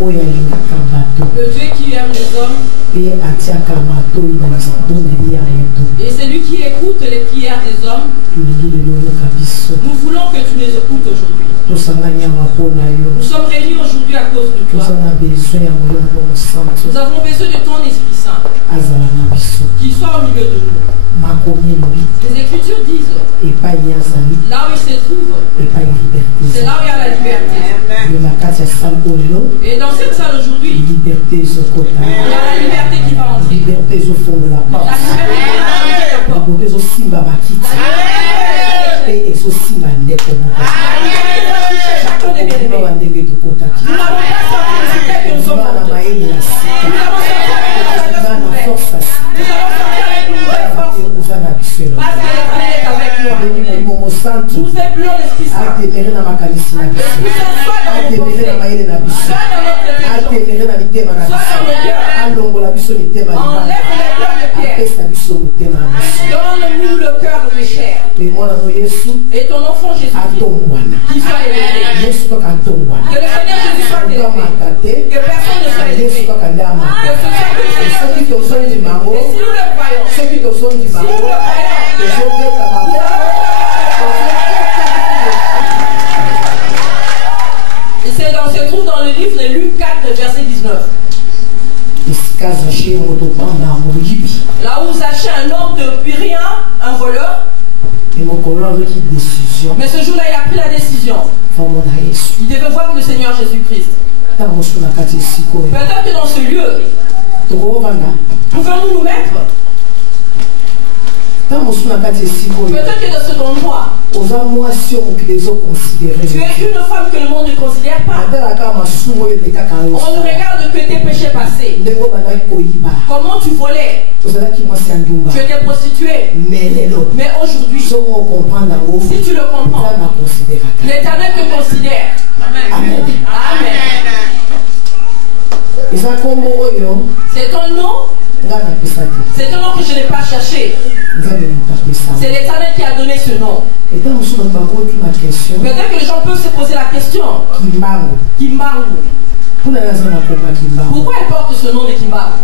Le Dieu qui aime les hommes. Et c'est lui qui écoute les prières des hommes. Nous voulons que tu les écoutes aujourd'hui. Nous sommes réunis aujourd'hui à cause de toi. Nous avons besoin de ton Esprit Saint qui soit au milieu de nous. Les Écritures disent là où il se trouve, c'est là où il y a la liberté. Et dans cette salle aujourd'hui, il y a la liberté qui va entrer. Liberté au fond de la porte. Liberté au simba bakiti. Et au simba nekomo. Chacun des bien-aimés. Nous n'avons pas sorti que nous sommes en maïs. Nous avons sorti avec force. Nous avons sorti avec une nouvelle force. Parce que l'Éternel est avec nous. Nous appelons l'Esprit Saint. L'Esprit Saint soit dans nos pensées. Soit dans notre réflexion. Soit dans nos cœurs. Enlève les cœurs de pierre. Donne-nous le cœur de chair. Et ton enfant Jésus-Christ qui soit élevé. Que le Seigneur Jésus soit élevé. Que personne ne soit élevé. Que ce soit que et si nous le croyons, si nous le croyons, et c'est se trouve dans le livre de Luc 4, verset 19. Là où Zachée, un homme de Pyrien, un voleur. Mais ce jour-là, il a pris la décision. Il devait voir le Seigneur Jésus-Christ. Peut-être que dans ce lieu, pouvons-nous nous mettre? Peut-être que dans cet endroit, tu es une femme que le monde ne considère pas. On ne regarde que tes péchés passés. Comment tu volais? Tu étais prostituée. Mais aujourd'hui, si tu le comprends, l'Éternel te considère. Amen. Amen. C'est ton nom. C'est un nom que je n'ai pas cherché. C'est l'Éternel qui a donné ce nom. Peut-être que les gens peuvent se poser la question. Kimbangu. Pourquoi elle porte ce nom de Kimbangu?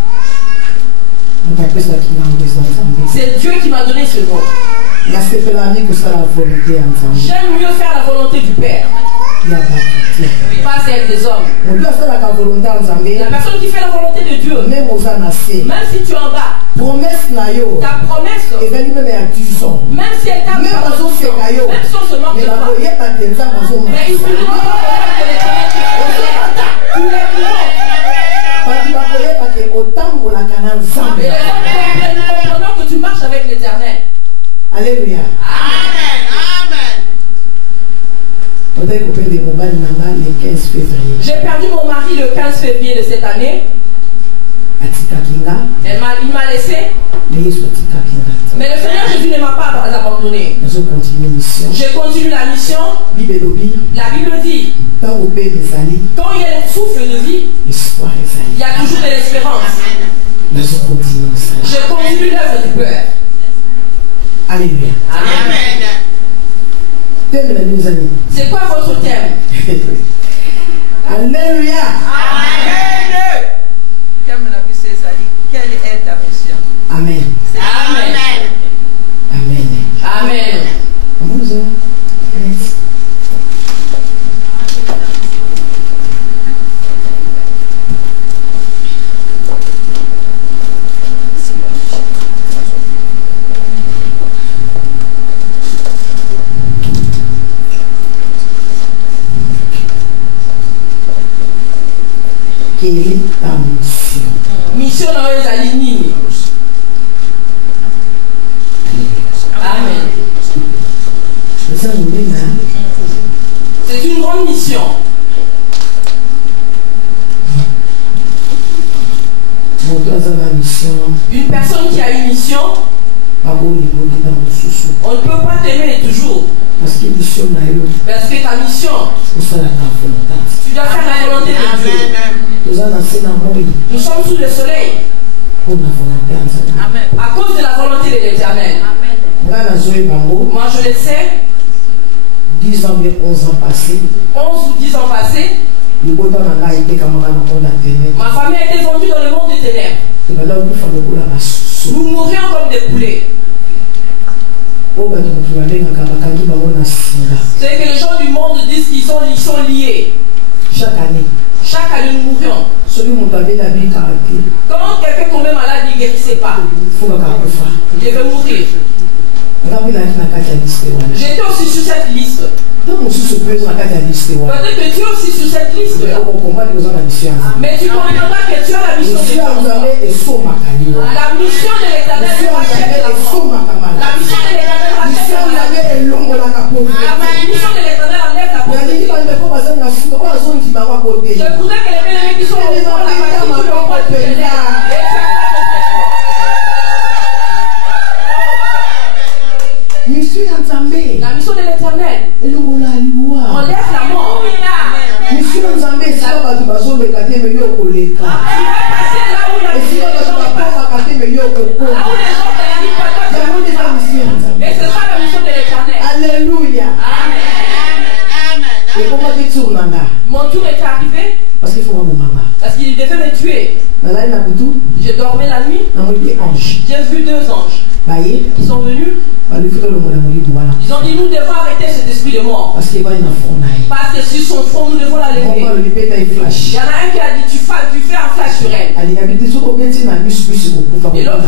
C'est Dieu qui m'a donné ce nom. J'aime mieux faire la volonté du Père. Pas celle des hommes. La personne qui fait la volonté de Dieu, même si tu es en bas, ta promesse, même si elle t'a même si on se moque de toi, mais il faut que l'Éternel tu les comprenons que tu marches avec l'Éternel. Alléluia. Amen. J'ai perdu mon mari le 15 février de cette année. Il m'a laissé. Mais le Seigneur Jésus ne m'a pas abandonné. Je continue la mission. La Bible dit, quand il y a le souffle de vie, il y a toujours de l'espérance. Je continue l'œuvre du Père. Alléluia. Amen. C'est quoi votre thème? Alléluia. Amen. Quelle est ta mission? Amen. Amen. Amen. Amen. Quelle est ta mission? Mission dans les alignés. Amen. C'est une grande mission. Une personne qui a une mission, on ne peut pas t'aimer toujours. Parce que ta mission, tu dois faire la volonté de Dieu. Nous sommes sous le soleil. Amen. À cause de la volonté de l'Éternel. Moi je le sais. 10 ans, 11 ans passés. 11 ou 10 ans passés. Ma famille a été vendue dans le monde des ténèbres. Nous mourions comme des poulets. C'est que les gens du monde disent qu'ils sont liés. Chaque année nous mourions. Quand quelqu'un tombait malade, il ne guérissait pas. Il devait mourir. J'étais aussi sur cette liste. Peut-être que tu es aussi sur cette liste. Mais tu comprendras que tu as la mission de Dieu. La mission de l'Éternel rachète la mort. La mission de l'Éternel rachète la maladie. La mission de l'Éternel enlève la pauvreté. Je voudrais que les bien-aimés qui sont au fond de la partie du monde de la mission de l'Éternel enlève la mort. Tu vas passer là où les gens et ce sera la mission de l'Éternel. Alléluia. Amen. Mon tour est arrivé parce qu'il faut mon maman. Parce qu'il devait me tuer. Je dormais la nuit. J'ai vu 2 anges. Ils sont venus. Ils ont dit nous devons arrêter cet esprit de mort. Parce que sur son front nous devons la lever. Il y en a un qui a dit tu fais un flash sur elle. Et l'autre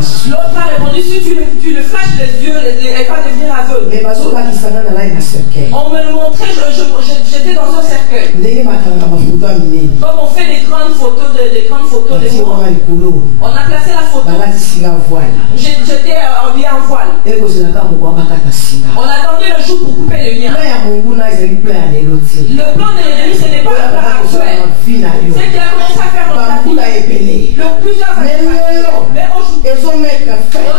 a répondu si tu le flashes les yeux, elle va devenir aveugle. On me le montrait, j'étais dans un cercueil. Comme on fait des grandes photos de moi. On a placé la photo. J'étais habillé en voile. On attendait le jour pour couper le lien. Le plan de l'ennemi, ce n'est pas le plan actuel. C'est qu'il a commencé à faire dans ta vie. Plusieurs années. Mais aujourd'hui, il va s'arrêter.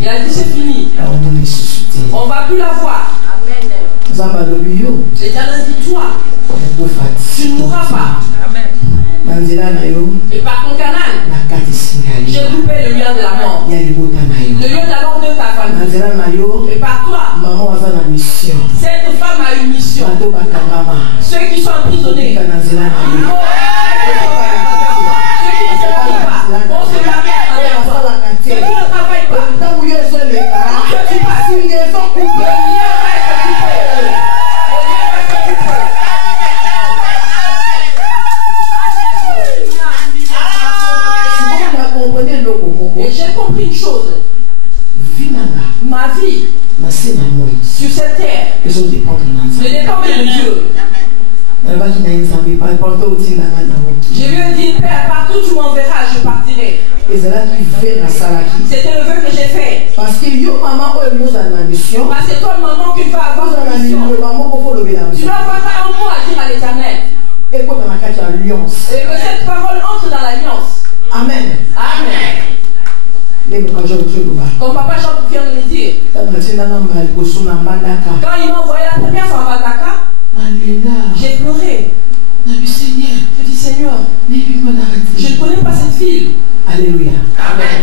Il a dit c'est fini. On ne va plus la voir. L'Éternel dit toi, tu ne mourras pas. Et par ton canal, j'ai coupé le lien de la mort. Le lien de la mort de ta famille. Et par toi, cette femme a une mission. Ceux qui sont emprisonnés. Ceux qui ne travaillent pas. On se marie à travers toi. Ceux qui ne travaillent pas. Et j'ai compris une chose. Ma vie sur cette terre ne dépend que de Dieu. Je lui ai dit, Père, partout tu m'enverras, je partirai. C'était le vœu que j'ai fait. Parce que toi, maman, tu vas avoir une mission. Tu dois avoir un mot à dire à l'Éternel. Et que cette parole entre dans l'alliance. Amen. Amen. Comme papa Jean vient de le dire. Quand il m'a envoyé la première fois à Mbandaka, j'ai pleuré. Je dis Seigneur, je ne connais pas cette fille. Alléluia. Amen.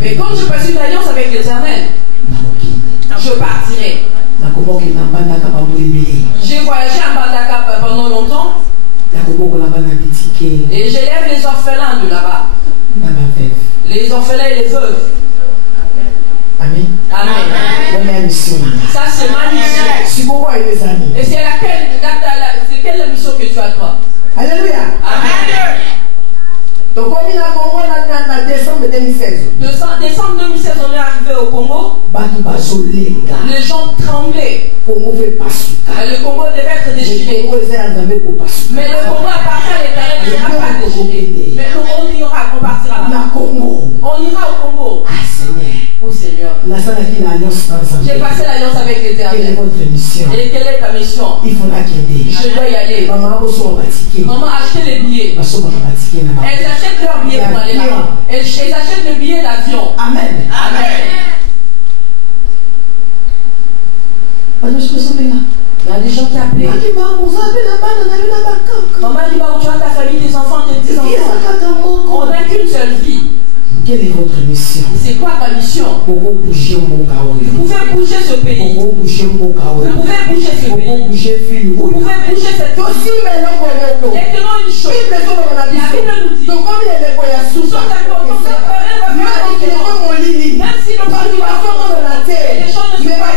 Mais quand je passe une alliance avec l'Éternel, je partirai. J'ai voyagé à Mbandaka pendant longtemps. Et j'élève les orphelins de là-bas. Les orphelins et les veuves. Amen. Amen. Ça c'est ma mission. Et c'est quelle la mission que tu as toi? Alléluia. Amen. Donc comme il a Congo en décembre 2016. Décembre 2016 on est arrivé au Congo. Les gens tremblaient. Le Congo devait être déchiré. Mais le Congo appartient à l'Éternel, il ne sera pas déchiré. Mais on ira, on partira là-bas. On ira au Congo. Ah Seigneur. Oh Seigneur. J'ai passé l'alliance avec l'Éternel. Quelle est votre mission? Et quelle est ta mission? Il faut la quitter. Je dois y aller. Maman a acheté les billets. Elles achètent leurs billets pour aller là-bas. Elles achètent le billet d'avion. Amen. Amen. Il y a des gens qui appellent. Maman dit, bah, tu as ta famille, tes enfants, tes petits-enfants. On n'a qu'une seule vie. Quelle est votre mission? C'est quoi ta mission? Vous pouvez bouger ce pays. Vous pouvez bouger ce pays. Vous pouvez bouger cette vie. Exactement une chose. La Bible nous dit. Même si nos parents sont dans la terre, les choses ne sont pas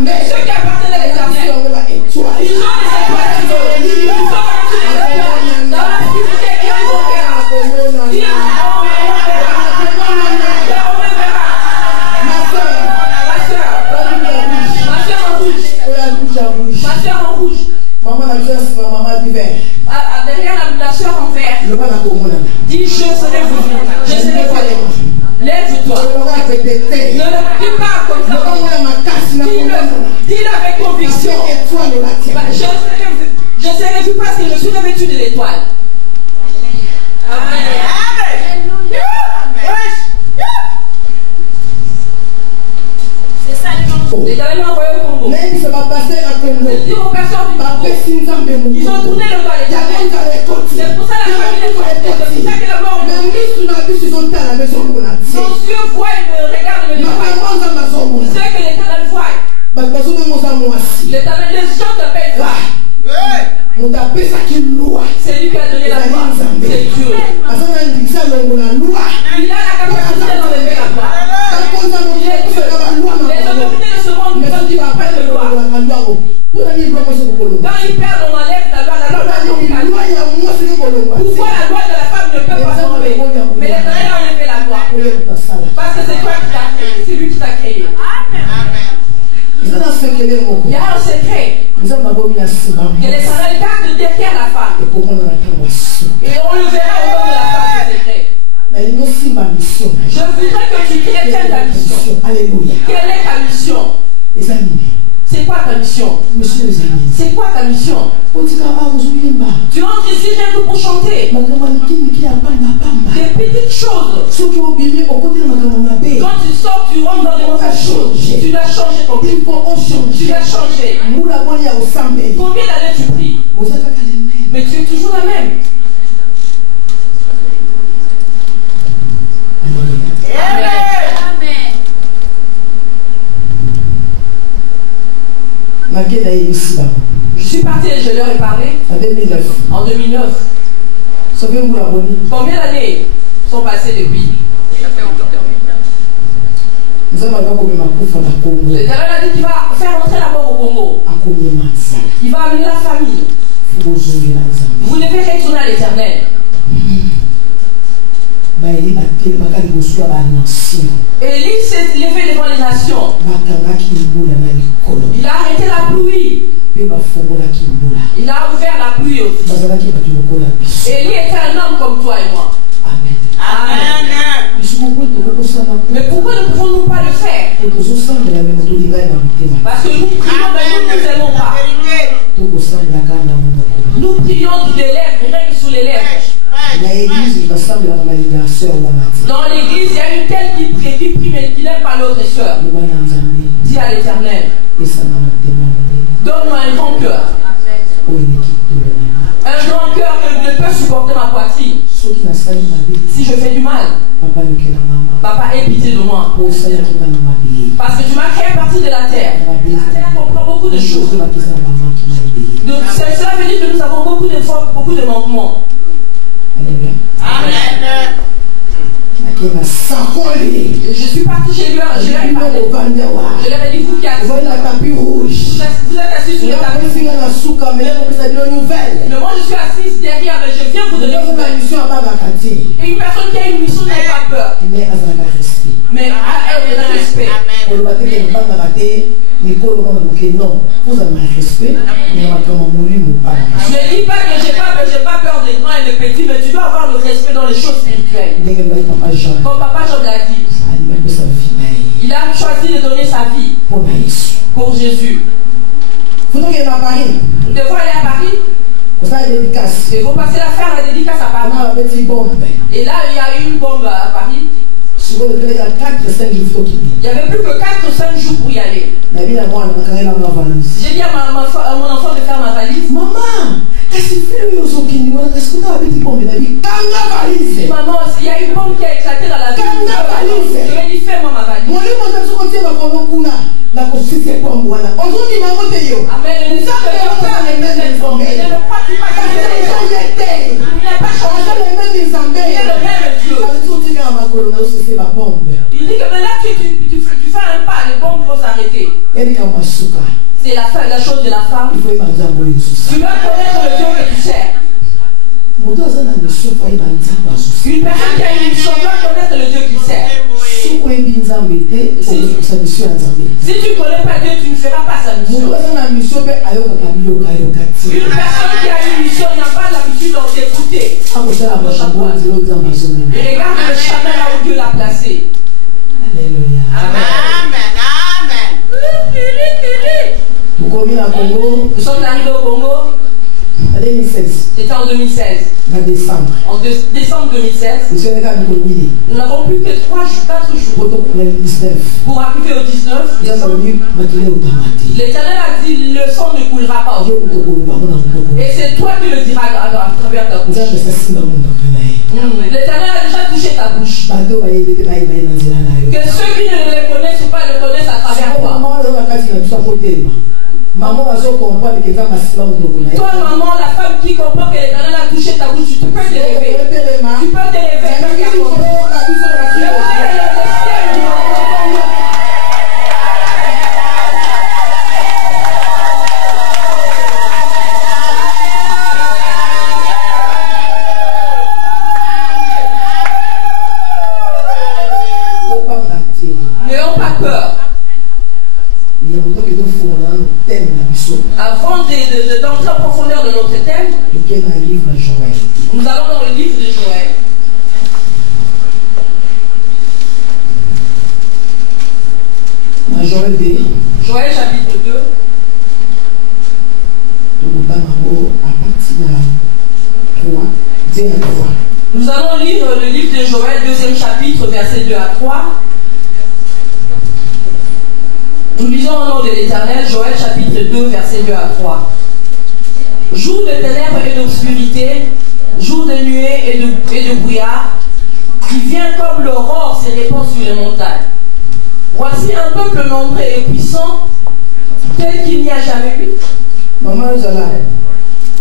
mais ceux qui appartiennent à l'Éternel, il faut c'est lui qui a donné la loi. C'est Dieu. Il a la capacité d'enlever la loi. Les autorités de ce monde ne sont dit après de loi. Quand ils perdent, on enlève la loi. Pourquoi la loi de la femme ne peut pas s'enlever? Mais l'Éternel a enlevé la loi. Parce que c'est toi qui t'as créé. C'est lui qui t'a créé. Il y a un secret. Que l'Éternel garde derrière la femme. Et on le verra au nom de la femme, ce secret. Je voudrais que tu tiennes ta mission. Alléluia. Quelle est ta mission? C'est quoi ta mission? C'est quoi ta mission? Tu entres ici rien que pour chanter. Des petites choses. Quand tu sors, tu rentres dans des mauvaises choses. Tu dois changer ton vie. Tu dois changer. Combien d'années tu pries? Mais tu es toujours la même. Amen. Je suis parti et je leur ai parlé en 2009. Combien d'années sont passées depuis? L'Éternel a dit qu'il va faire entrer la mort au Congo. Il va amener la famille. Vous devez retourner à l'Éternel. Élie s'est levé devant les nations. Il a arrêté la pluie. Il a ouvert la pluie aussi. Élie était un homme comme toi et moi. Amen. Amen. Mais pourquoi ne pouvons-nous pas le faire? Parce que nous prions, mais nous ne aimons pas. Nous prions des lèvres, rien que sur les lèvres. Dans l'église, il y a une telle qui prie, mais qui n'aime pas l'autre soeur. Dis à l'Éternel, donne-moi un grand cœur. Un grand cœur que ne peut supporter ma poitrine. Si je fais du mal, Papa, aie pitié de moi. Parce que tu m'as créé à partir de la terre. La terre comprend beaucoup de choses. Donc cela veut dire que nous avons beaucoup de fautes, beaucoup de manquements. Amen. Je suis parti chez lui, je leur ai parlé. Je leur ai dit, vous qui êtes vous êtes assis sur le tapis. Mais moi je suis assise derrière, mais je viens vous donner une mission. Une personne qui a une mission n'a pas peur. Mais elle a le respect. Ne dis pas que j'ai pas peur des grands et des petits, mais tu dois avoir le respect dans les choses spirituelles. Comme Papa Job l'a dit, il a choisi de donner sa vie pour Jésus. Des fois, elle est à Paris. Et vous passez à faire la dédicace à Paris. Et là, il y a eu une bombe à Paris. Il n'y avait plus que 4 ou 5 jours pour y aller. J'ai dit à mon enfant de faire ma valise. Maman, il y a une bombe qui a éclaté dans la ville. Je lui ai dit, fais-moi ma valise. Il dit que là tu fais un pas, les bombes vont s'arrêter. C'est la chose de la femme. Tu dois connaître le Dieu que tu sers. Une personne qui a une mission doit connaître le Dieu qu'il sert. Si tu ne connais pas Dieu, tu ne feras pas sa mission. Une personne qui a une mission n'a pas l'habitude d'écouter. Et regarde le chemin là où Dieu l'a placé. Alléluia. Amen. Nous sommes arrivés au Congo. C'était en 2016. En décembre 2016. Nous n'avons plus que 4 jours pour arriver au 19. L'Éternel a dit, le sang ne coulera pas. Et c'est toi qui le diras à travers ta bouche. L'Éternel a déjà touché ta bouche. Que ceux qui ne le connaissent pas le connaissent à travers toi. Maman, toi, maman, la femme qui comprend que l'Éternel a touché ta bouche, tu peux t'élever. Tu peux t'élever. N'ayons pas peur. Avant d'entrer en profondeur de notre thème, nous allons dans le livre de Joël. Joël chapitre 2. Nous allons lire le livre de Joël, 2e chapitre, versets 2 à 3. Nous lisons au nom de l'Éternel, Joël chapitre 2, versets 2 à 3. Jour de ténèbres et d'obscurité, jour de nuée et de brouillard, qui vient comme l'aurore se répand sur les montagnes. Voici un peuple nombreux et puissant, tel qu'il n'y a jamais eu. Maman, vous allez,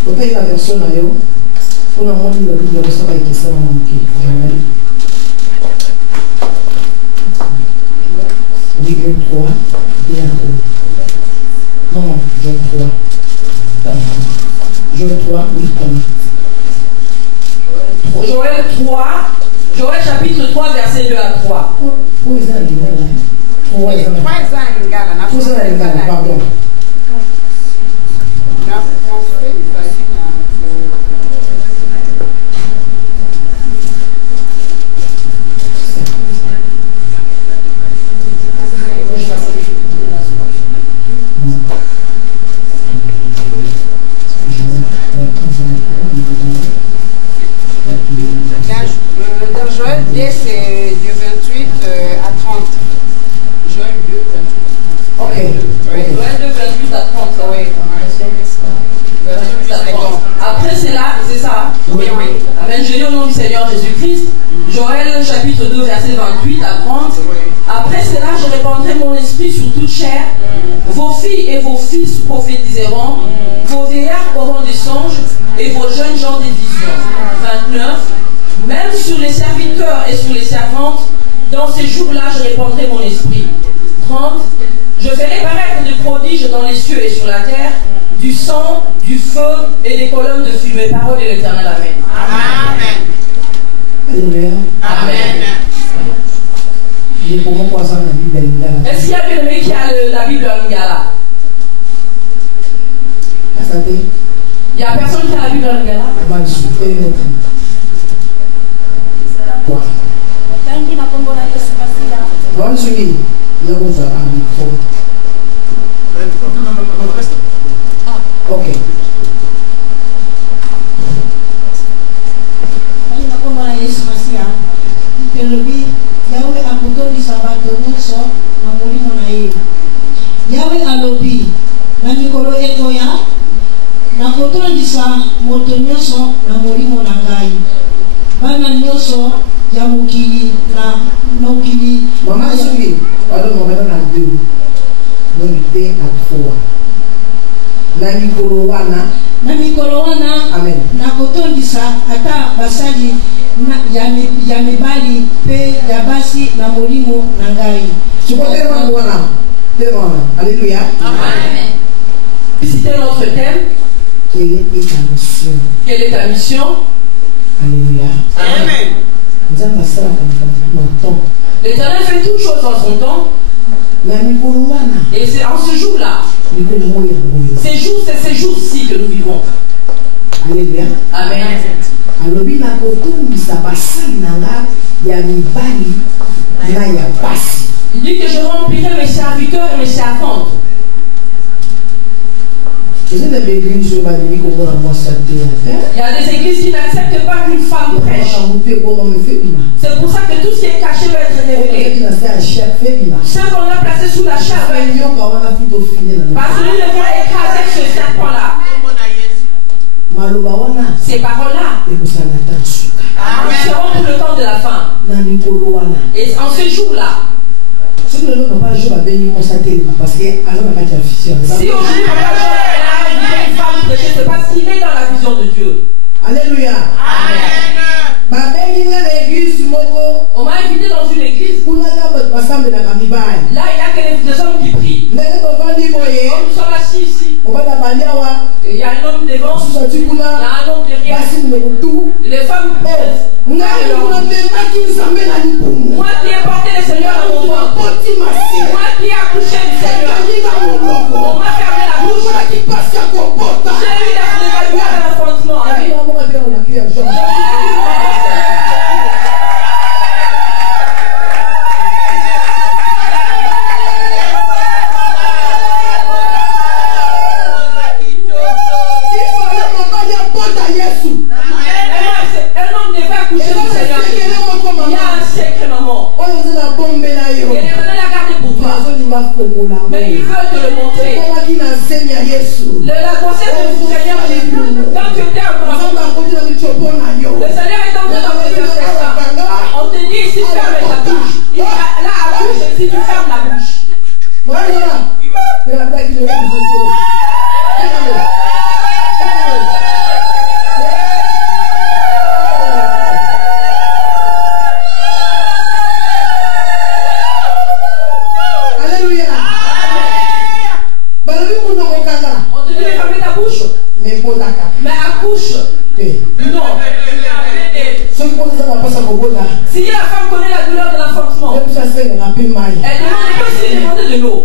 vous payez la version d'ailleurs. On a montré la Bible, ça va être ça, Joël. Joël 3, non, Joël 3. Joël 3, oui, Joël 3, Joël chapitre 3, verset 2 à 3. Pardon. Dans Joël 2, c'est du 28 à 30. Joël 2, 28 à 30. Ok. Joël 2, 28 à 30. Oui. Après, c'est là, c'est ça. Oui. Amen. je lis au nom du Seigneur Jésus-Christ. Joël chapitre 2 verset 28 à 30. Après cela, je répandrai mon esprit sur toute chair. Vos filles et vos fils prophétiseront. Vos vieillards auront des songes et vos jeunes gens des visions. 29. Même sur les serviteurs et sur les servantes, dans ces jours-là, je répandrai mon esprit. 30. Je ferai paraître des prodiges dans les cieux et sur la terre, du sang, du feu et des colonnes de fumée. Parole de l'Éternel. Amen. Amen. Alléluia. Amen. Est-ce qu'il y a quelqu'un qui a la Bible en Lingala? Il n'y a personne qui a la Bible en Lingala? Ok. Yahweh akutondi sabato nyonso na molimo na ye. Yahweh alobi na mikolo etoya nakotondisa moto nyonso na molimo na ngai. Bana nyonso ya mokili na nokili. Mama Sungi, pardon, on va dans la 2. Donc, à 3. Na mikolo wana. Amen. Nakotondisa ata basali ya mibali pe ya basi na molimo na ngai. Alléluia. Amen. C'était notre thème. Quelle est ta mission? Quelle est ta mission? Alléluia. Amen. L'Éternel fait toutes choses en son temps. Et c'est en ce jour-là. Ces jours-ci que nous vivons. Alléluia. Amen. Il dit que je remplirai mes serviteurs et mes servantes. Il y a des églises qui n'acceptent pas qu'une femme prêche. C'est pour ça que tout ce qui est caché va être révélé. Ce qu'on a placé sous la chair va être... Parce que nous devons écraser ce serpent-là. Ces paroles-là seront pour le temps de la fin. Et en ce jour-là, si aujourd'hui Papa Job a une femme prêchée, c'est parce qu'il est dans la vision de Dieu. Alléluia. Amen. On m'a invité dans une église. Là, il y a des hommes qui prient. Nous sommes assis ici. Et il y a un homme devant, il y a un homme derrière. Les femmes prêchent. Moi qui ai porté le Seigneur à mon ventre. Moi qui ai accouché du Seigneur. On m'a fermé la bouche. J'ai eu la l'enfantement. Un homme devait accoucher du Seigneur. Il y a un secret, maman. Et l'Éternel l'a gardé pour toi. Mais il veut te le montrer. La grossesse du Seigneur, quand tu étais encore, le Seigneur est en train de te faire ça. On te dit ici, ferme ta bouche. Là, à bouche, si tu fermes la bouche. On te dit de fermer ta bouche. Mais accouche. Non. Si la femme connaît la douleur de l'enfantement, elle demande aussi de demander de l'eau.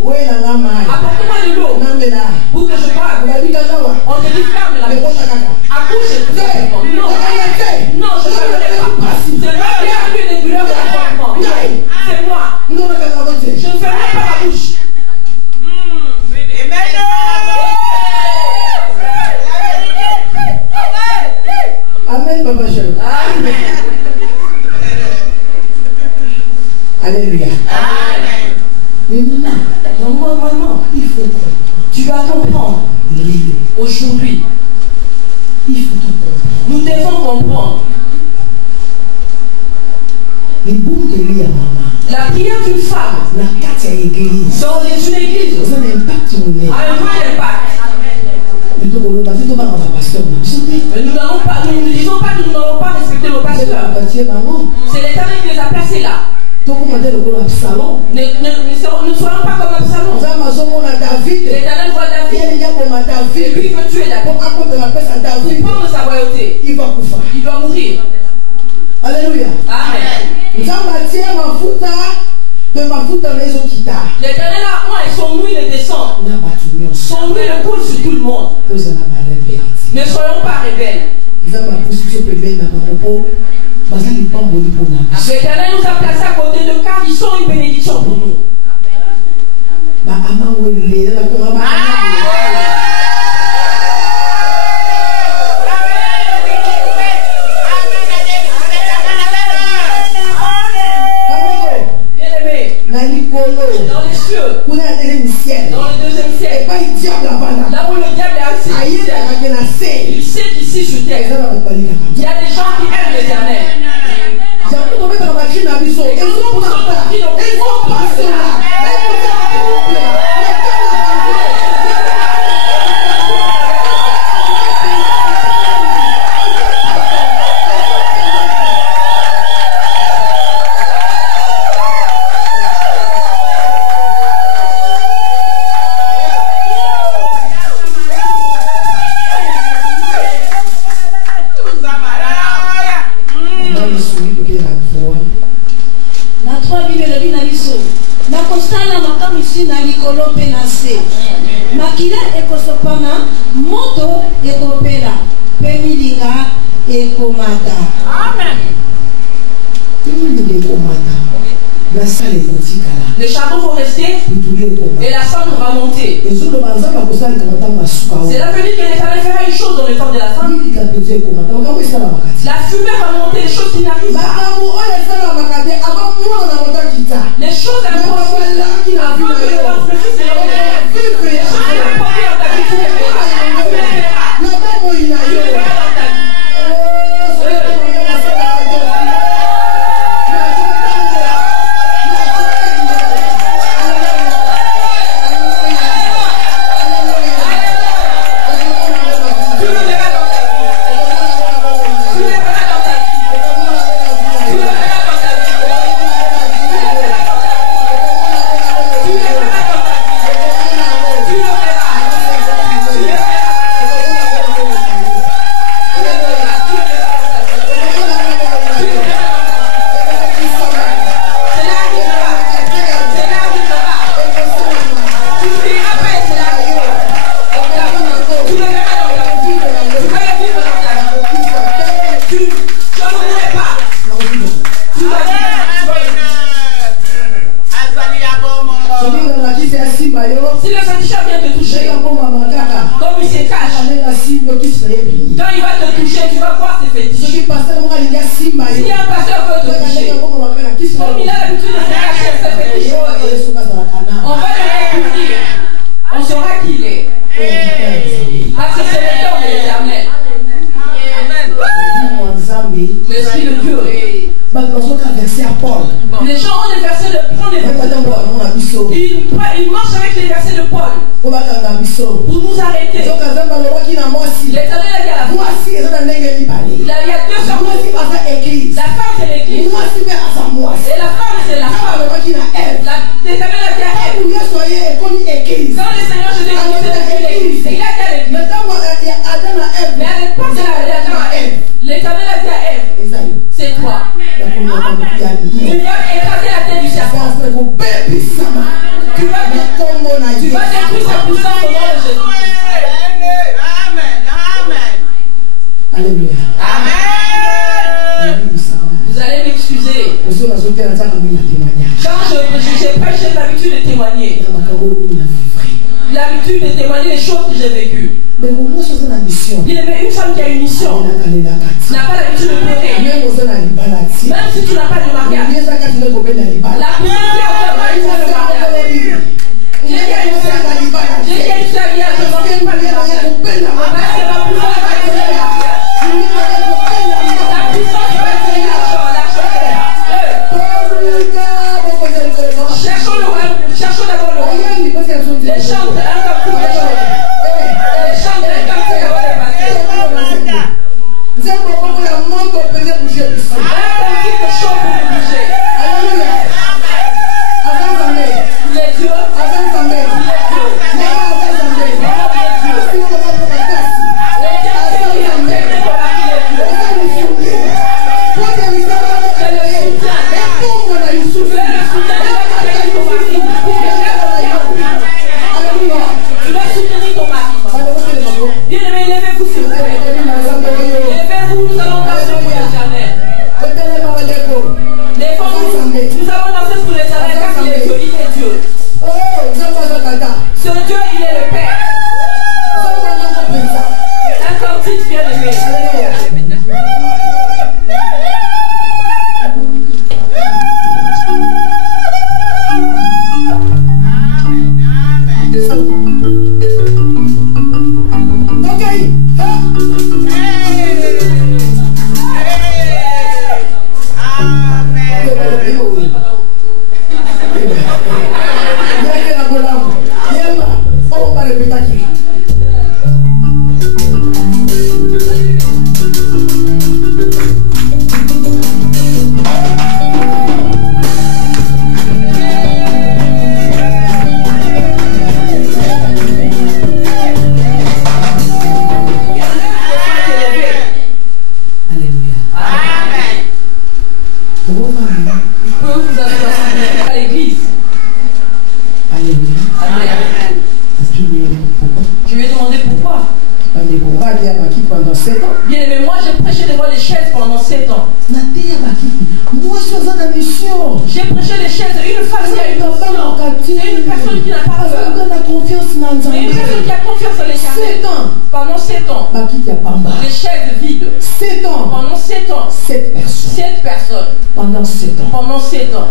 Apporte-moi de l'eau pour que je boive. On te dit ferme la bouche. Accouche. Non. Non, je ne fermerai pas. C'est moi qui ai eu des douleurs de l'enfantement. C'est moi. Je ne fermerai pas la bouche. Amen, Papa Job. Amen. Alléluia. Amen. Mais maman, il faut comprendre. Tu vas comprendre. Aujourd'hui, il faut comprendre. Nous devons comprendre. La prière d'une femme dans une église a un vrai impact. Mais nous ne disons pas que nous n'allons pas respecter nos pasteurs. C'est l'Éternel qui les a placés là. Ne soyons pas comme Absalom. L'Éternel voit David. Et lui il veut tuer David. Pour prendre sa royauté. Il doit mourir. Alléluia. Amen. L'Éternel a un et son huile descend. Son huile coule sur tout le monde. Ne soyons pas rebelles. L'Éternel nous a placés à côté de car ils sont une bénédiction pour nous. Dans les cieux, dans le deuxième ciel, là où le diable est assis, il sait qu'ici sur terre, il y a des gens qui aiment l'Éternel. makila ekosopana moto ekopela pe milinga ekomata. Amen. Les charbons vont rester et la femme va monter. C'est l'avenir que l'Éternel fera une chose dans le temps de la femme. La fumée va monter, les choses qui n'arrivent pas. Les choses importantes qui n'arrivent pas. Si le féticheur vient te toucher, comme il se cache, quand il va te toucher, tu vas voir ses fétiches. Si un pasteur veut te toucher, comme il a l'habitude de se cacher ses fétiches, on va le découvrir. On saura qui il est. Parce que c'est le temps de l'Éternel. L'Esprit de Dieu. Les gens ont les versets de Paul. Ils marchent avec les versets de Paul pour nous arrêter. L'Éternel a dit à la femme, il y a deux sortes. La femme c'est l'église et la femme c'est la femme. L'Éternel a dit à Ève, quand le Seigneur Jésus a dit l'église, il a dit à l'église. Mais à l'époque de l'Adam à Ève, l'Éternel a dit à Ève, c'est toi. Il va écraser la tête du serpent. Tu vas détruire sa puissance au nom de Jésus. Amen. Alléluia. Amen. Vous allez m'excuser. Quand j'ai prêché, j'ai l'habitude de témoigner. L'habitude de témoigner les choses que j'ai vécues. Il y avait une femme qui a une mission. N'a pas l'habitude de pleurer. Même si tu n'as pas de mariage. La puissance qui a fait le mariage. J'ai dit à une sœur, je ne m'en pas de mariage. C'est ma puissance qui va être la puissance qui va être la chose. Tu dois soutenir ton mari. Bien-aimé, levez-vous s'il vous plaît. Levez-vous, nous allons danser pour l'Éternel. Nous allons danser pour l'Éternel car il est joli et Dieu. Ce Dieu, il est le Père. Un cantique bien-aimé. Je lui ai demandé pourquoi. Bien aimé, moi j'ai prêché devant les chaises pendant 7 ans. J'ai prêché les chaises. Une femme qui a une personne qui n'a pas peur. Une personne qui a confiance en l'Éternel. Pendant 7 ans. Les chaises vides. 7 ans. Pendant 7 ans. 7 personnes. Pendant 7 ans. Pendant 7 ans.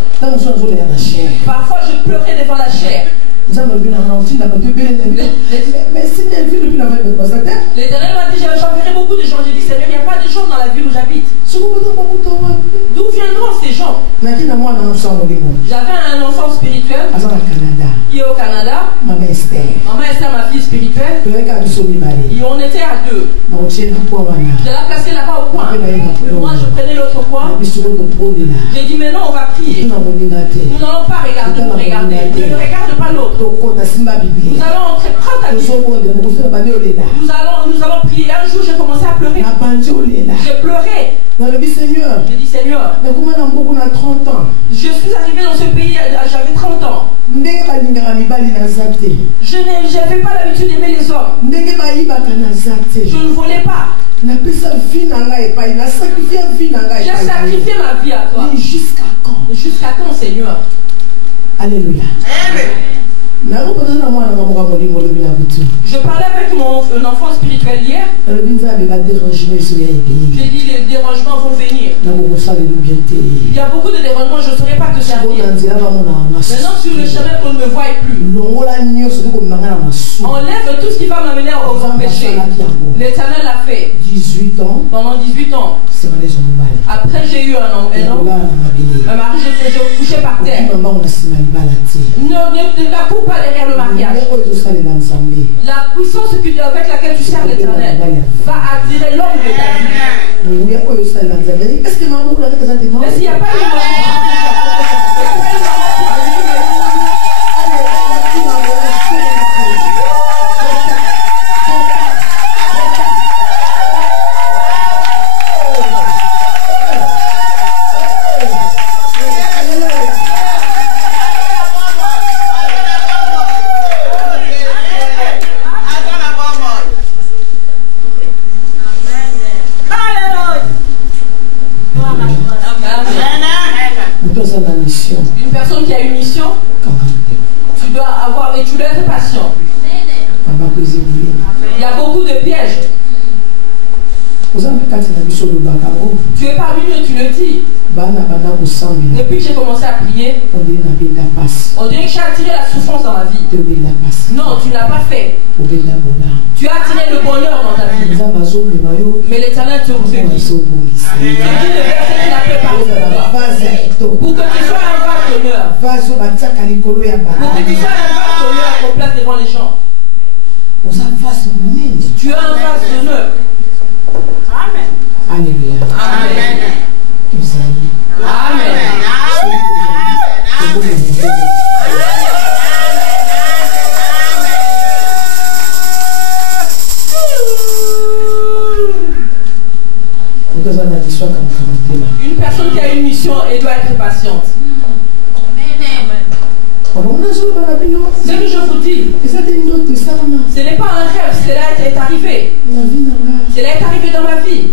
Parfois je pleurais devant la chair. Mais si l'Éternel m'a dit j'enverrai beaucoup de gens. J'ai dit Seigneur, il n'y a pas de gens dans la ville où j'habite. D'où viendront ces gens? J'avais un enfant spirituel qui est au Canada. Maman Esther, ma fille spirituelle. Et on était à 2. Je l'ai placé là-bas au coin. Moi je prenais l'autre coin. J'ai dit mais non, on va prier. Nous n'allons pas regarder, nous regarder. Je ne regarde pas l'autre. Nous allons entrer, prends ta Bible. Nous allons prier. Un jour, j'ai commencé à pleurer. J'ai pleuré. J'ai dit Seigneur, je suis arrivé dans ce pays, j'avais 30 ans. Je n'avais pas l'habitude d'aimer les hommes. Je ne volais pas. J'ai sacrifié ma vie à toi. Jusqu'à quand? Jusqu'à quand, Seigneur? Alléluia. Amen. Je parlais avec mon enfant spirituel hier. J'ai dit les dérangements vont venir. Il y a beaucoup de dérangements, je ne saurais pas te servir. Maintenant sur le chemin qu'on ne me voie plus. Enlève tout ce qui va m'amener aux péchés. L'Éternel l'a fait. 18 ans. Pendant 18 ans. Après j'ai eu un mari, j'ai couché par terre. Ne la coupe pas derrière le mariage. La puissance avec laquelle tu sers l'Éternel va attirer l'homme de ta vie. Est-ce qu'il n'y a pas une personne qui a une mission, tu dois avoir et tu dois être patient. Il y a beaucoup de pièges. Tu es parmi nous et tu le dis. Depuis que j'ai commencé à prier, on dirait que j'ai attiré la souffrance dans ma vie. Non, tu ne l'as pas fait. Tu as attiré le bonheur dans ta vie. Mais l'Éternel te dit. Il dit le verset qu'il a préparé pour que tu sois un vase d'honneur. Pour que tu sois un vase d'honneur qu'on place devant les gens. Tu as un vase d'honneur. Amen. Alléluia. Amen. Amen. Une personne qui a une mission et doit être patiente. Ce que je vous dis, ce n'est pas un rêve, cela est arrivé. Cela est arrivé dans ma vie.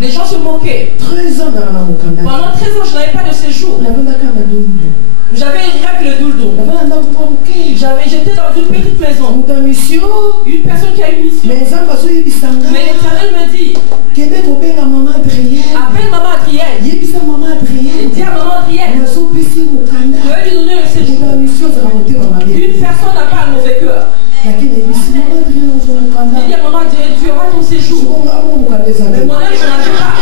Les gens se moquaient. Pendant 13 ans, je n'avais pas de séjour. J'avais une règle de douldo. J'étais dans une petite maison. Une personne qui a une mission. Mais l'Éternel me dit, appelle maman Adrienne. Et dis à maman Adrienne, je vais lui donner le séjour. Une personne n'a pas un mauvais cœur. Il dit à maman Adrienne, tu auras ton séjour. Mais moi-même, je n'en ai pas.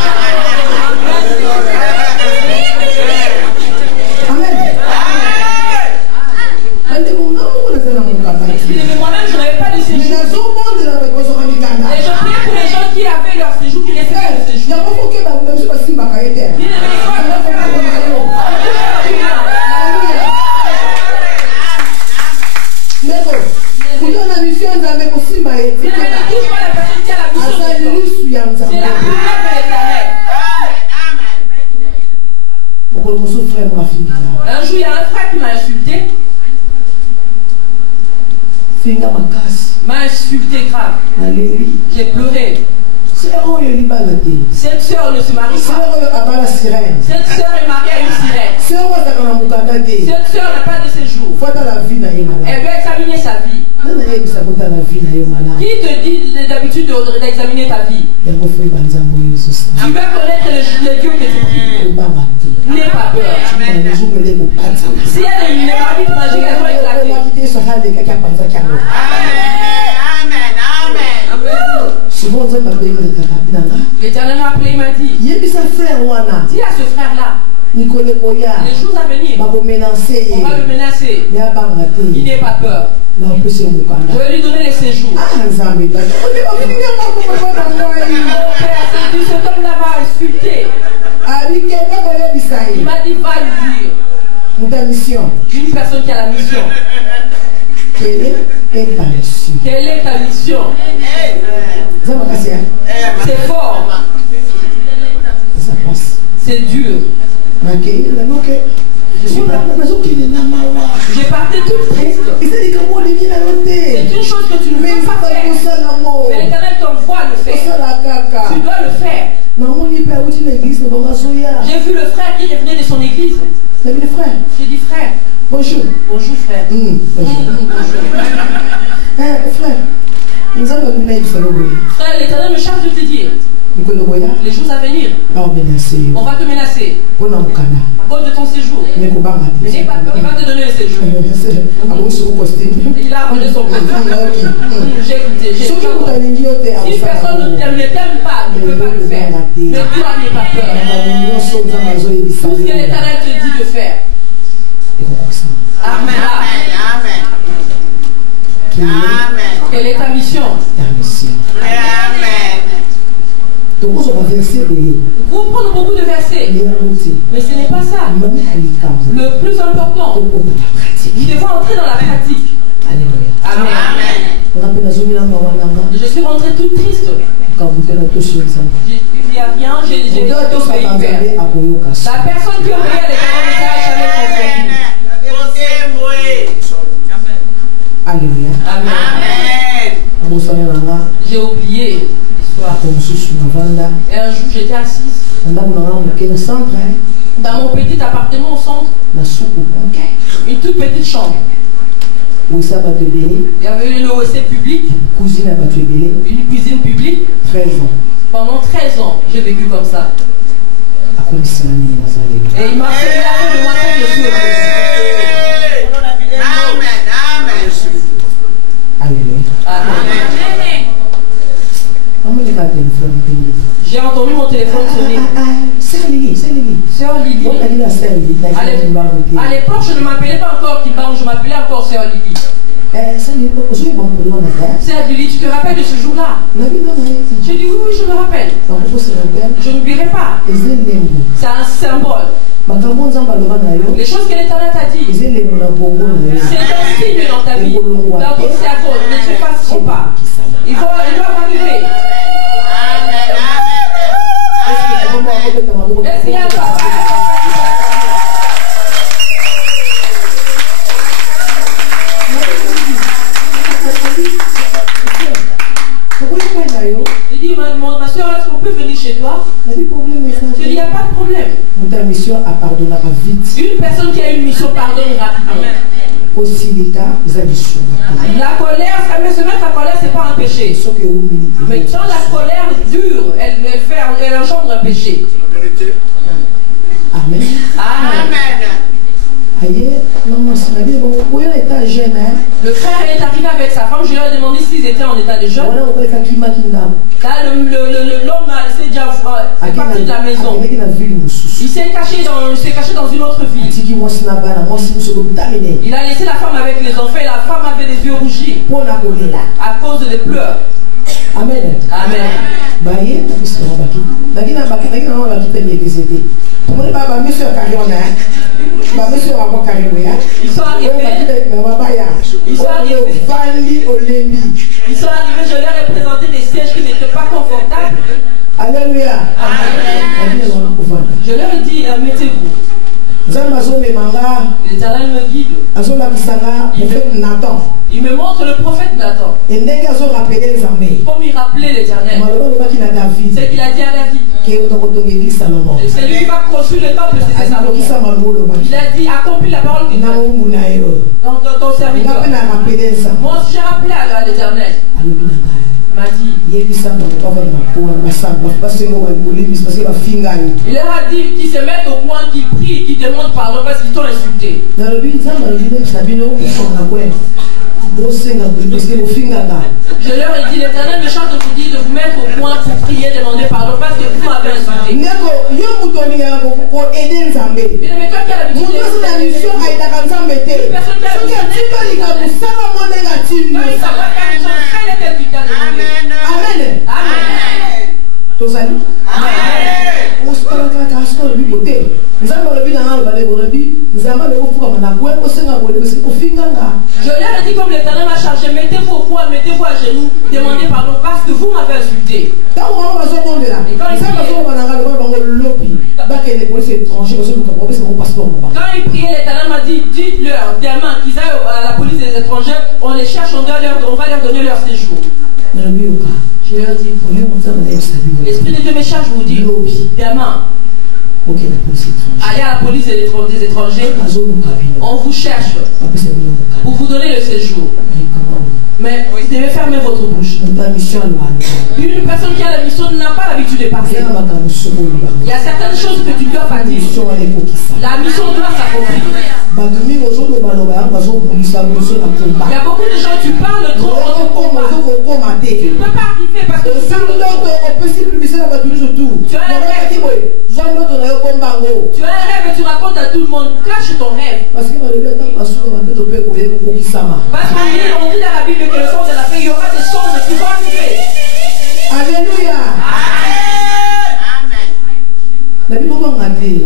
Mais moi-même, je n'avais pas de séjour. Et je priais pour les gens qui avaient leur séjour, qui recevaient le séjour. Un jour, il y a un frère qui m'a insulté. M'a insulté grave. J'ai pleuré. Cette soeur ne se marie pas. Cette soeur est mariée à une sirène. Cette soeur n'a pas de séjour. Elle veut examiner sa vie. Qui te dit d'habitude d'examiner ta vie? Tu vas connaître le Dieu que tu pries. N'aie pas peur. Si elle est une arbitre magique, elle va éclater. L'Éternel m'a appelé, il m'a dit, dis à ce frère-là, les jours à venir, on va le menacer. Il n'ait pas peur. Je vais lui donner les séjours. Mon père, cet homme-là m'a insulté. Il m'a dit, va lui dire. Une personne qui a la mission. Quelle est ta mission? C'est fort. C'est dur. J'ai parti toute triste. C'est une chose que tu ne veux pas faire. Mais l'Éternel t'envoie le faire. Tu dois le faire. J'ai vu le frère qui revenait de son église. J'ai dit frère. Bonjour. Bonjour frère. Frère, l'Éternel me charge de te dire, les jours à venir, on va te menacer à cause de ton séjour. Mais n'aie pas peur, il va te donner le séjour. Il a abandonné son costume. J'ai écouté. Si une personne ne t'aime pas, ne peut pas le faire. Mais toi, n'aie pas peur. Tout ce que l'Éternel te dit de faire. Amen. Amen. Quelle est ta mission? Amen. Vous prenez beaucoup de versets. Mais ce n'est pas ça. Le plus important, nous devons entrer dans la pratique. Amen. Je suis rentrée toute triste. Il n'y a rien, j'ai obéi. La personne qui obéit à l'Éternel n'a jamais compris. Alléluia. Amen. J'ai oublié l'histoire. Et un jour j'étais assise dans mon petit appartement au centre. Une toute petite chambre. Il y avait le WC public. Une cuisine publique. 13 ans. Pendant 13 ans, j'ai vécu comme ça. Et il m'a fait de moi quand je suis heureux. J'ai entendu mon téléphone sonner. Sœur Lily. À l'époque, je ne m'appelais pas encore Kimbang, je m'appelais encore Sœur Lily. Sœur Lily, tu te rappelles de ce jour-là? J'ai dit oui, je me rappelle. Je n'oublierai pas. C'est un symbole. Les choses que l'Éternel t'a dit, c'est un signe dans ta vie, dans ton cerveau. Ne te fasse trop pas. Il doit arriver. Est-ce qu'il y a un papa? Il dit, ma soeur, est-ce qu'on peut venir chez toi? Je dis, il n'y a pas de problème. Une personne qui a une mission pardonne rapidement. La colère, se mettre en colère, c'est pas un péché. Mais quand la colère dure, elle engendre un péché. Amen. Amen. Le frère est arrivé avec sa femme, je lui ai demandé s'ils étaient en état de jeûne. Là, l'homme s'est déjà parti de la maison. Il s'est caché dans une autre ville. Il a laissé la femme avec les enfants et la femme avait des yeux rougis à cause des pleurs. Amen. Amen. Ils sont arrivés, je leur ai présenté des sièges qui n'étaient pas confortables. Alléluia. Je leur ai dit, mettez-vous. L'Éternel me guide. Il me montre le prophète Nathan. Comme il rappelait l'Éternel. C'est qu'il a dit à David. C'est lui qui va construire le temple, c'était Salomon. Il a dit, accomplis la parole de Dieu dans ton serviteur. Moi aussi j'ai rappelé à l'Éternel. Il m'a dit. Il leur a dit qu'ils se mettent au point, qu'ils prient, qu'ils demandent pardon parce qu'ils t'ont insulté. Je leur ai dit, l'Éternel me chante vous dit de vous mettre au point pour prier, demander pardon parce que vous m'avez insulté. Mais toi qui as l'habitude de je leur ai dit comme l'Éternel m'a chargé, mettez-vous au point, mettez-vous à genoux, demandez pardon parce que vous m'avez insulté. Quand il priait, l'Éternel m'a dit, dites-leur demain qu'ils aillent à la police des étrangers, on les cherche, on va leur donner leur séjour. Je leur dis, l'Esprit de Dieu me charge, vous dire, demain, allez à la police des étrangers, on vous cherche pour vous donner le séjour. Mais vous devez fermer votre bouche. Une personne qui a la mission n'a pas l'habitude de parler. Il y a certaines choses que tu ne dois pas dire. La mission doit s'accomplir. Il y a beaucoup de gens, tu parles trop, on te combat. Tu ne peux pas arriver parce que tu as un rêve et tu racontes à tout le monde. Cache ton rêve. Parce qu'on dit dans la Bible que le temps de la paix, il y aura des choses qui vont arriver. Alléluia. Amen.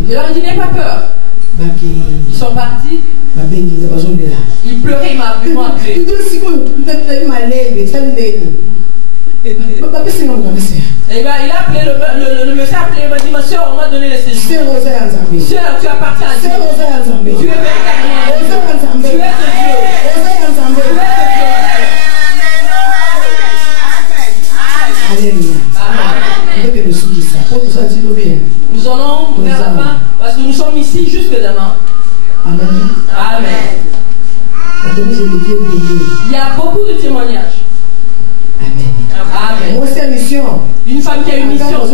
Je leur ai dit, n'aie pas peur. Ils sont partis. Il pleurait, il m'a appelé. Et ben, il a appelé le monsieur, il m'a dit, ma soeur, on m'a donné le séjour. Soeur, tu appartiens à Dieu. Tu es véritablement Dieu. Tu es de Dieu. Alléluia. Nous allons vers la fin parce que nous sommes ici jusque demain. Amen. Amen. Il y a beaucoup de témoignages. Amen. Amen. Une femme qui a une mission. Même si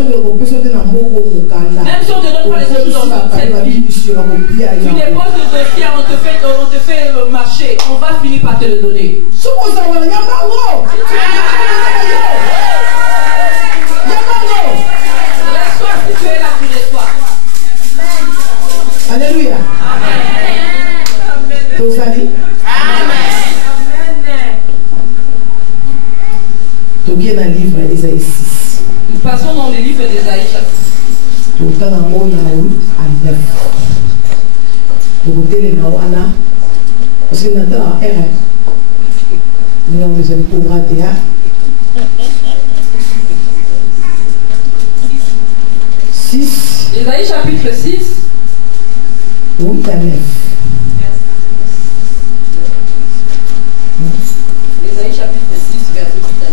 on ne te donne pas les choses dans cette vie, tu déposes le dossier, on te fait marcher. On va finir par te le donner. Laisse-toi si tu es là, tu laisse-toi. Alléluia. Amen. Nous passons dans le livre d'Ésaïe chapitre 6. Parce que Nathan a R. Nous avons besoin de rater. 6. Ésaïe chapitre 6. 8 à 9. Ésaïe chapitre 6, verset 8 à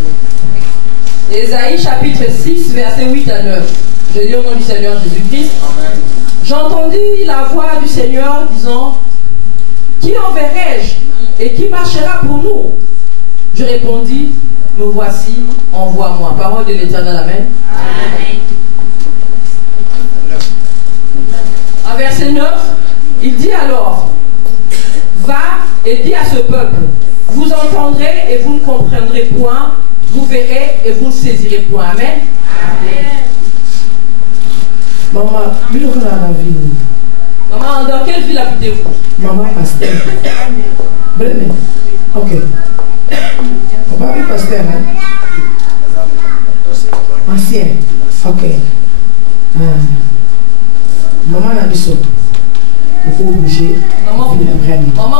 9. Ésaïe chapitre 6, verset 8 à 9. Je lis au nom du Seigneur Jésus-Christ. J'entendis la voix du Seigneur disant, qui enverrai-je et qui marchera pour nous? Je répondis, me voici, envoie-moi. Parole de l'Éternel, amen. Amen. En verset 9, il dit alors, va et dis à ce peuple, vous entendrez et vous ne comprendrez point, vous verrez et vous ne saisirez point. Amen. Amen. Maman, maman, dans quelle ville habitez-vous? Maman, pasteur. Bremen. Ok. On va appeler pasteur, hein? Ancien. Ok. Maman a dit ça. Il faut bouger. Maman,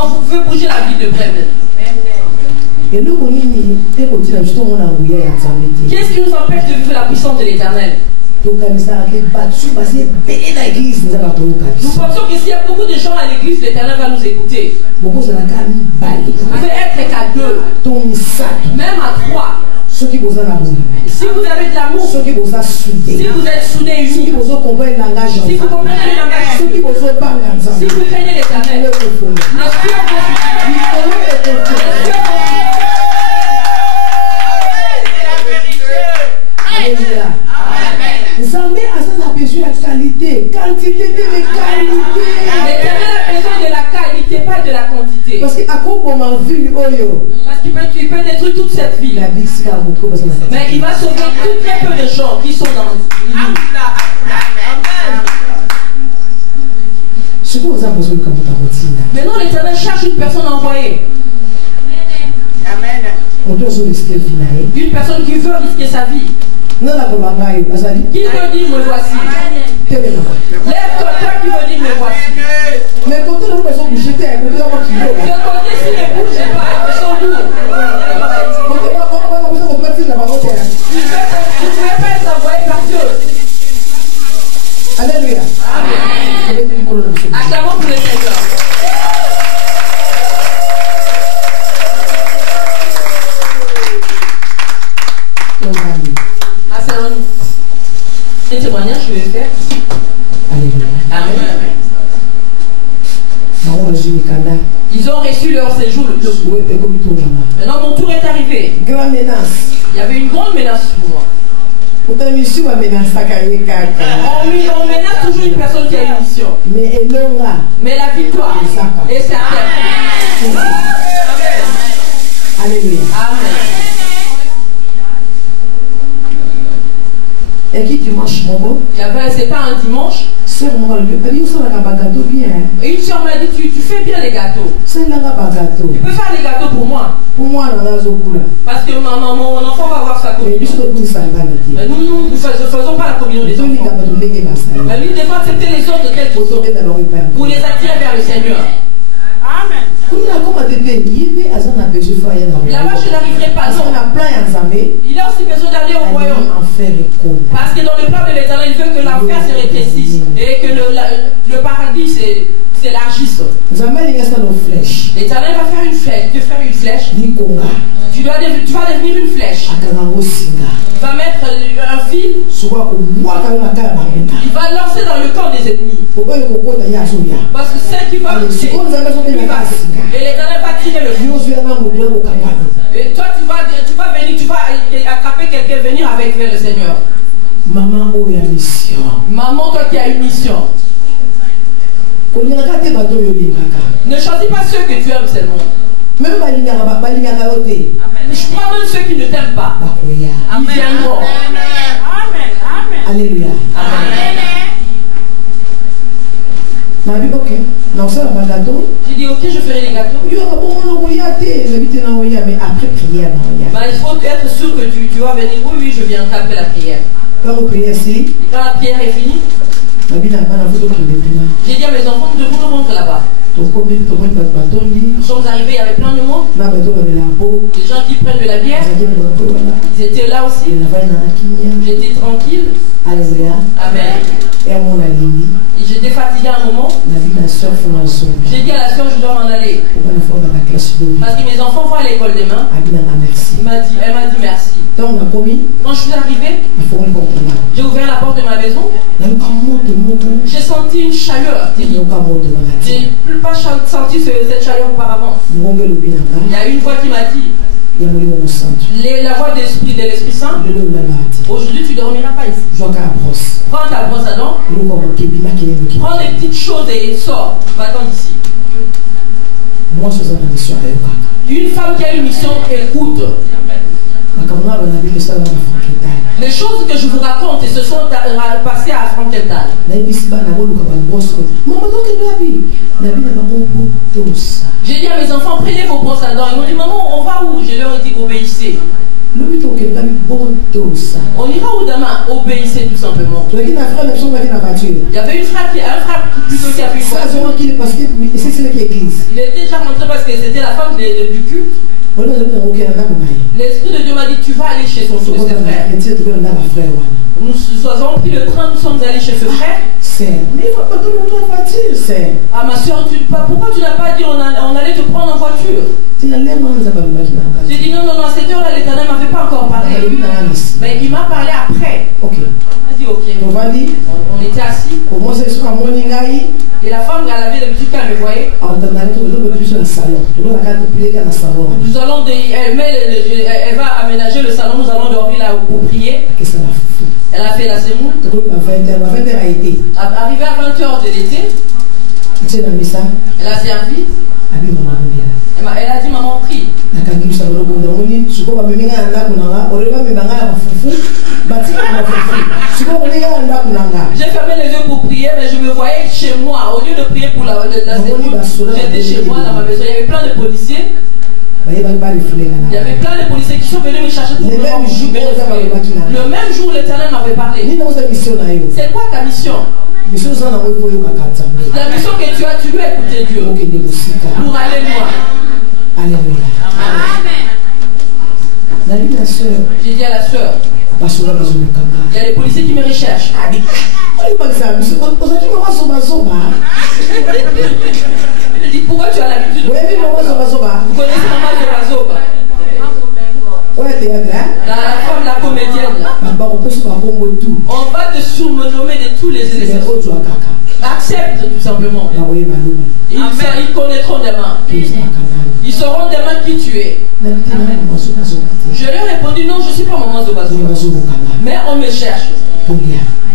vous pouvez bouger la ville de Bremen. Et nous, qu'est-ce qui nous empêche de vivre la puissance de l'Éternel? Nous pensons que s'il y a beaucoup de gens à l'église, l'Éternel va nous écouter. Vous pouvez être qu'à deux, même à trois. Si vous avez de l'amour, si vous êtes soudés unis, si vous comprenez le langage, si vous craignez l'Éternel, le cœur Alléluia. Zambé a besoin de qualité, quantité de qualité. L'Éternel a besoin de la qualité, pas de la quantité. Parce qu'à quoi on vu parce qu'il peut détruire toute cette ville. Mais il va sauver tout très peu de gens qui sont dans l'île. Maintenant l'Éternel cherche une personne envoyée. Une personne qui veut risquer sa vie. Qui veut dire me voici? Lève-toi, toi qui veut dire me voici. Mais quand on a besoin de bouger, de côté si ne bouge pas, ils sont lourds. Vous ne pouvez pas être envoyé par Dieu. Alléluia. Amen. Acclamons pour le Seigneur. Quel témoignage je vais faire? Alléluia. Amen. Ils ont reçu leur séjour. Maintenant mon tour est arrivé. Grande menace. Il y avait une grande menace pour moi. On menace toujours une personne qui a une mission. Mais la victoire est certaine. Alléluia. Amen. Et qui dimanche, c'est pas un dimanche. Une soeur m'a dit, tu fais bien les gâteaux. Tu peux faire les gâteaux pour moi. Parce que mon enfant va avoir sa communion. Mais nous ne faisons pas la communion des enfants. Mais lui, des fois, accepter les autres tels qu'ils sont pour les attirer vers le Seigneur. Amen. Là-bas, je n'arriverai pas. Il a aussi besoin d'aller au royaume. Parce que dans le plan de l'Éternel, il veut que l'enfer se rétrécisse et que le paradis s'élargisse. L'Éternel va faire une flèche, te faire une flèche. Tu vas devenir une flèche. Il va mettre un fil. Il va lancer dans le camp des ennemis. Parce que celle qui va lutter, et l'Éternel va tirer le fil. Et toi, tu vas venir, tu vas attraper quelqu'un, venir avec vers le Seigneur. Maman, où a mission. Maman, toi qui as une mission. Ne choisis pas ceux que tu aimes seulement. Même je prends même ceux qui ne t'aiment pas. Ils viendront. Alléluia. Amen. Ok. J'ai dit ok, je ferai les gâteaux. Mais après prière, il faut être sûr que tu vas venir. Oui, je viendrai après la prière. Quand la prière est finie, j'ai dit à mes enfants, nous devons nous rendre là-bas. Nous sommes arrivés, il y avait plein de monde. Des gens qui prennent de la bière. Ils étaient là aussi. J'étais tranquille. Alléluia. Amen. Et j'étais fatigué à un moment. J'ai dit à la soeur, je dois m'en aller. Parce que mes enfants vont à l'école demain. Elle m'a dit merci. Quand je suis arrivée, j'ai ouvert la porte de ma maison. J'ai senti une chaleur. Je n'ai pas senti cette chaleur auparavant. Il y a une voix qui m'a dit, la voix de l'Esprit Saint, aujourd'hui tu ne dormiras pas ici. Prends ta brosse à dents, prends des petites choses et sors, va-t'en d'ici. Une femme qui a une mission, écoute. Les choses que je vous raconte se sont passées à Frankenthal. J'ai dit à mes enfants, prenez vos brosses à dents. Ils m'ont dit, maman, on va où? Je leur ai dit, obéissez. On ira où demain? Obéissez tout simplement. Il y avait un frère qui a pu voir. Il était déjà rentré parce que c'était la femme du culte. L'Esprit de Dieu m'a dit, tu vas aller chez son frère. Nous avons pris le train, nous sommes allés chez ce frère. Mais il ne faut pas tout le monde en voiture. Ah ma soeur, pourquoi tu n'as pas dit on allait te prendre en voiture? J'ai dit non, à cette heure-là, l'Éternel ne m'avait pas encore parlé. Mais il m'a parlé après. Ok. Il m'a dit ok. On était assis. Et la femme, elle avait l'habitude qu'elle me voyait. Elle va aménager le salon, nous allons dormir là pour prier. Elle a fait la semoule. Arrivé à 20h de l'été, elle a servi. Elle a dit maman prie. J'ai fermé les yeux pour prier, mais je me voyais chez moi. Au lieu de prier pour la semoule, j'étais chez moi dans ma maison. Il y avait plein de policiers. Il y avait plein de policiers qui sont venus me chercher pour le même jour, l'Éternel m'avait parlé. C'est quoi ta mission? La mission que tu as, tu dois écouter Dieu. Pour aller loin. Alléluia. J'ai dit à la soeur, il y a des policiers qui me recherchent. Je dis, pourquoi tu as l'habitude de... Vous connaissez Maman Zoba? La femme, la comédienne là. On va te surnommer de tous les éléments. Accepte tout simplement. Ils connaîtront demain. Ils sauront demain qui tu es. Je leur ai répondu non, je ne suis pas Maman Zoba. Mais on me cherche.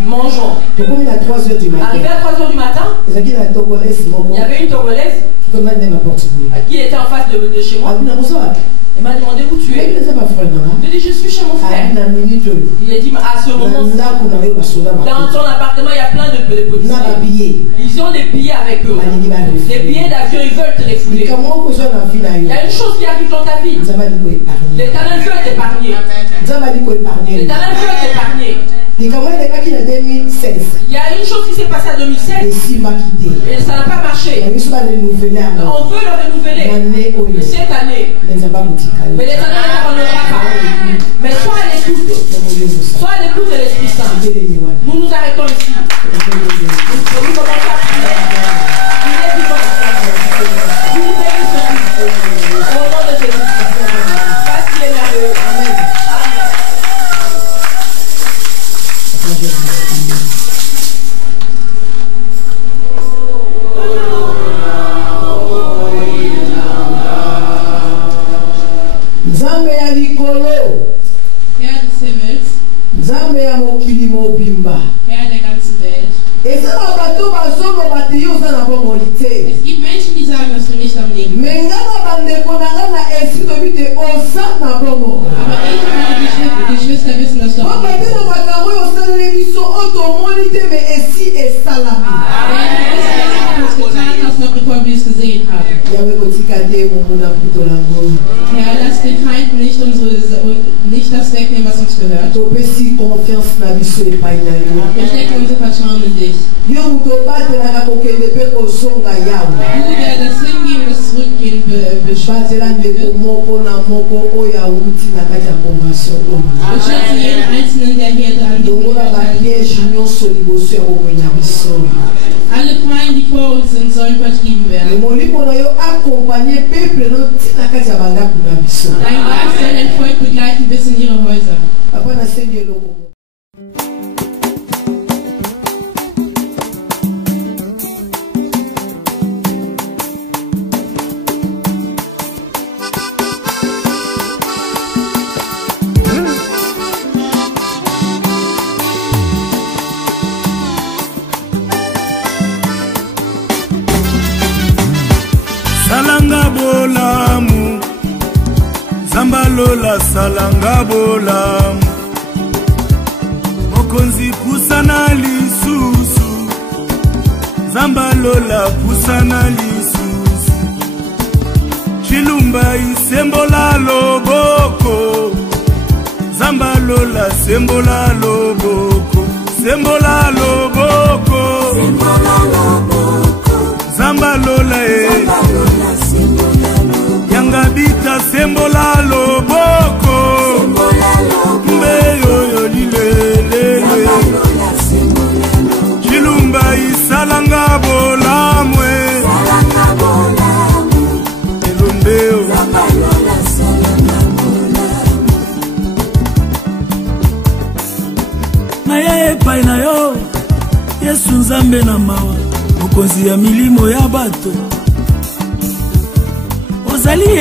Mangeons. Arrivé à 3h du matin, il y avait une Togolaise qui était en face de chez moi. Il m'a demandé où tu es. Je dis je suis chez mon frère. Il a dit à ce moment, dans ton appartement il y a plein de policiers. Ils ont des billets avec eux. Des billets d'avion, ils veulent te refouler. Il y a une chose qui arrive dans ta vie. L'Éternel veut t'épargner. L'Éternel veut t'épargner. Il y a une chose qui s'est passée en 2016 et ça n'a pas marché. On veut le renouveler cette année. Mais l'Éternel ne t'abandonnera pas. Mais sois à l'écoute. Sois à l'écoute de l'Esprit Saint. Nous nous arrêtons ici. Nous commençons à prier. Il est vivant. Nous bénissons. Au nom de Jésus. Parce qu'il est merveilleux. Amen. Nzambe ya likolo, Nzambe ya mokili mobimba. Ezala bato bazolo bati yo zana bongo ite. Es gibt Menschen, die sagen, dass du nicht am Leben bist. Mengana bandeko nangana esprit de bite osa na bongo. Aber ich und meine Geschwister wissen, dass du am Leben bist. Papa bakaro yo sana lebiso oto monite me esi esalami. Hast noch bevor wir es gesehen haben. Herr, lass den Feind nicht das wegnehmen, was uns gehört. Topesi confiance na biso epai na yo. Wir stecken unser Vertrauen in dich. Yo mutobatelaka kokende mpe kozonga yawe. Du, der das Hingehen und das Zurückgehen batela ndeko moko na moko oyo awuti na kati ya convention oyo. beschütze jeden Einzelnen, der hier dran longola bapiège nyonso liboso ya bomoi na biso. Alle Fallen, die vor uns sind, sollen vertrieben werden. molimo na yo akompagne peuple no tina kati ya bandako na biso. Dein Geist soll dein Volk begleiten bis in ihre Häuser. Papa nasengi eloko. Salanga bolamu, Zambalola salanga bolamu, Mokonzi pusana lisusu, Zambalola pusana lisusu, Chilumba isembola loboko, Zambalola sembola loboko, sembola loboko, sembola loboko, Zambalola Yangabita sembola loboko, mbeyo yo lilele, Chilumba isalanga bolamwe, elondeo na ya epai na yo Yesu Nzambe na mawa mokonzi ya milimo ya bato ozali